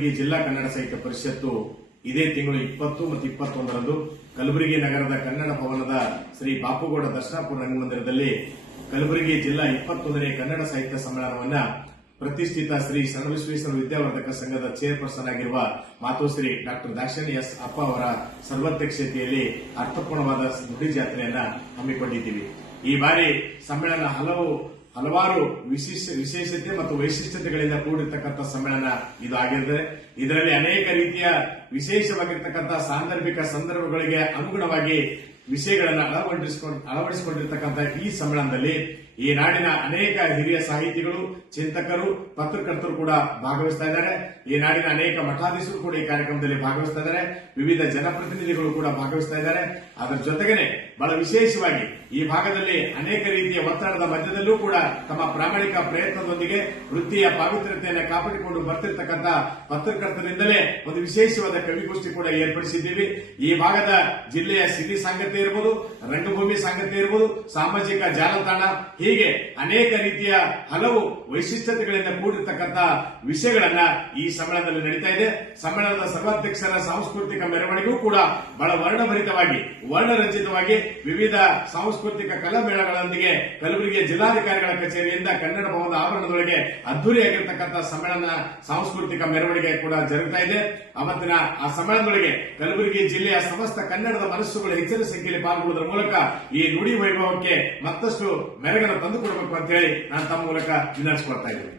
ಕಲಬುರಗಿ ಜಿಲ್ಲಾ ಕನ್ನಡ ಸಾಹಿತ್ಯ ಪರಿಷತ್ತು ಇದೇ ತಿಂಗಳು 20 ಮತ್ತು 21ರಂದು ಕಲಬುರಗಿ ನಗರದ ಕನ್ನಡ ಭವನದ ಶ್ರೀ ಬಾಪುಗೌಡ ದರ್ಶನಾಪುರ ರಂಗಮಂದಿರದಲ್ಲಿ ಕಲಬುರಗಿ ಜಿಲ್ಲಾ 21ನೇ ಕನ್ನಡ ಸಾಹಿತ್ಯ ಸಮ್ಮೇಳನವನ್ನು ಪ್ರತಿಷ್ಠಿತ ಶ್ರೀ ಶರಣಬಸವೇಶ್ವರ ವಿದ್ಯಾವರ್ಧಕ ಸಂಘದ ಚೇರ್ಪರ್ಸನ್ ಆಗಿರುವ ಮಾತೋಶ್ರೀ ಡಾಕ್ಟರ್ ದಾಕ್ಷಾಯಣಿ ಎಸ್ ಅಪ್ಪ ಅವರ ಸರ್ವಾಧ್ಯಕ್ಷತೆಯಲ್ಲಿ ಅರ್ಥಪೂರ್ಣವಾದ ನುಡಿ ಜಾತ್ರೆಯನ್ನ ಹಮ್ಮಿಕೊಂಡಿದ್ದೀವಿ. ಈ ಬಾರಿ ಸಮ್ಮೇಳನ ಹಲವಾರು ವಿಶೇಷತೆ ಮತ್ತು ವೈಶಿಷ್ಟ್ಯತೆಗಳಿಂದ ಕೂಡಿರ್ತಕ್ಕಂಥ ಸಮ್ಮೇಳನ ಇದು ಆಗಿರುತ್ತೆ. ಇದರಲ್ಲಿ ಅನೇಕ ರೀತಿಯ ವಿಶೇಷವಾಗಿರ್ತಕ್ಕಂಥ ಸಾಂದರ್ಭಿಕ ಸಂದರ್ಭಗಳಿಗೆ ಅನುಗುಣವಾಗಿ ವಿಷಯಗಳನ್ನು ಅಳವಡಿಸಿಕೊಂಡಿರ್ತಕ್ಕಂಥ ಈ ಸಮ್ಮೇಳನದಲ್ಲಿ ಈ ನಾಡಿನ ಅನೇಕ ಹಿರಿಯ ಸಾಹಿತಿಗಳು, ಚಿಂತಕರು, ಪತ್ರಕರ್ತರು ಕೂಡ ಭಾಗವಹಿಸ್ತಾ ಇದ್ದಾರೆ. ಈ ನಾಡಿನ ಅನೇಕ ಮಠಾಧೀಶರು ಕೂಡ ಈ ಕಾರ್ಯಕ್ರಮದಲ್ಲಿ ಭಾಗವಹಿಸ್ತಾ ಇದ್ದಾರೆ. ವಿವಿಧ ಜನಪ್ರತಿನಿಧಿಗಳು ಕೂಡ ಭಾಗವಹಿಸ್ತಾ ಇದ್ದಾರೆ. ಅದರ ಜೊತೆಗೇನೆ ಬಹಳ ವಿಶೇಷವಾಗಿ ಈ ಭಾಗದಲ್ಲಿ ಅನೇಕ ರೀತಿಯ ಒತ್ತಡದ ಮಧ್ಯದಲ್ಲೂ ಕೂಡ ತಮ್ಮ ಪ್ರಾಮಾಣಿಕ ಪ್ರಯತ್ನದೊಂದಿಗೆ ವೃತ್ತಿಯ ಪಾವಿತ್ರ್ಯತೆಯನ್ನು ಕಾಪಾಡಿಕೊಂಡು ಬರ್ತಿರ್ತಕ್ಕಂಥ ಪತ್ರಕರ್ತರಿಂದಲೇ ಒಂದು ವಿಶೇಷವಾದ ಕವಿಗೋಷ್ಠಿ ಕೂಡ ಏರ್ಪಡಿಸಿದ್ದೀವಿ. ಈ ಭಾಗದ ಜಿಲ್ಲೆಯ ಸಿರಿ ಸಾಂಗತ್ಯ ಇರಬಹುದು, ರಂಗಭೂಮಿ ಸಾಂಗತ್ಯ ಇರಬಹುದು, ಸಾಮಾಜಿಕ ಜಾಲತಾಣ, ಹೀಗೆ ಅನೇಕ ರೀತಿಯ ಹಲವು ವೈಶಿಷ್ಟ್ಯತೆಗಳಿಂದ ಕೂಡಿರ್ತಕ್ಕಂಥ ವಿಷಯಗಳನ್ನ ಈ ಸಮ್ಮೇಳನದಲ್ಲಿ ನಡೀತಾ ಇದೆ. ಸಮ್ಮೇಳನದ ಸರ್ವಾಧ್ಯಕ್ಷರ ಸಾಂಸ್ಕೃತಿಕ ಮೆರವಣಿಗೆಗೂ ಕೂಡ ಬಹಳ ವರ್ಣರಂಜಿತವಾಗಿ ವಿವಿಧ ಸಾಂಸ್ಕೃತಿಕ ಕಲಾ ಮೇಳಗಳೊಂದಿಗೆ ಕಲಬುರಗಿಯ ಜಿಲ್ಲಾಧಿಕಾರಿಗಳ ಕಚೇರಿಯಿಂದ ಕನ್ನಡ ಭವನದ ಆವರಣದೊಳಗೆ ಅದ್ದೂರಿಯಾಗಿರ್ತಕ್ಕಂಥ ಸಮ್ಮೇಳನ ಸಾಂಸ್ಕೃತಿಕ ಮೆರವಣಿಗೆ ಕೂಡ ಜರುಗ್ತಾ ಇದೆ. ಅವತ್ತಿನ ಆ ಸಮ್ಮೇಳನದೊಳಗೆ ಕಲಬುರಗಿ ಜಿಲ್ಲೆಯ ಸಮಸ್ತ ಕನ್ನಡದ ಮನಸ್ಸುಗಳು ಹೆಚ್ಚಿನ ಸಂಖ್ಯೆಯಲ್ಲಿ ಪಾಲ್ಗೊಳ್ಳುವುದರ ಮೂಲಕ ಈ ನುಡಿ ವೈಭವಕ್ಕೆ ಮತ್ತಷ್ಟು ಮೆರಗನ್ನು ತಂದುಕೊಡಬೇಕು ಅಂತ ಹೇಳಿ ನಾನು ತಮ್ಮ ಮೂಲಕ ವಿನಂತಿಸಿಕೊಳ್ತಾ ಇದ್ದೇನೆ.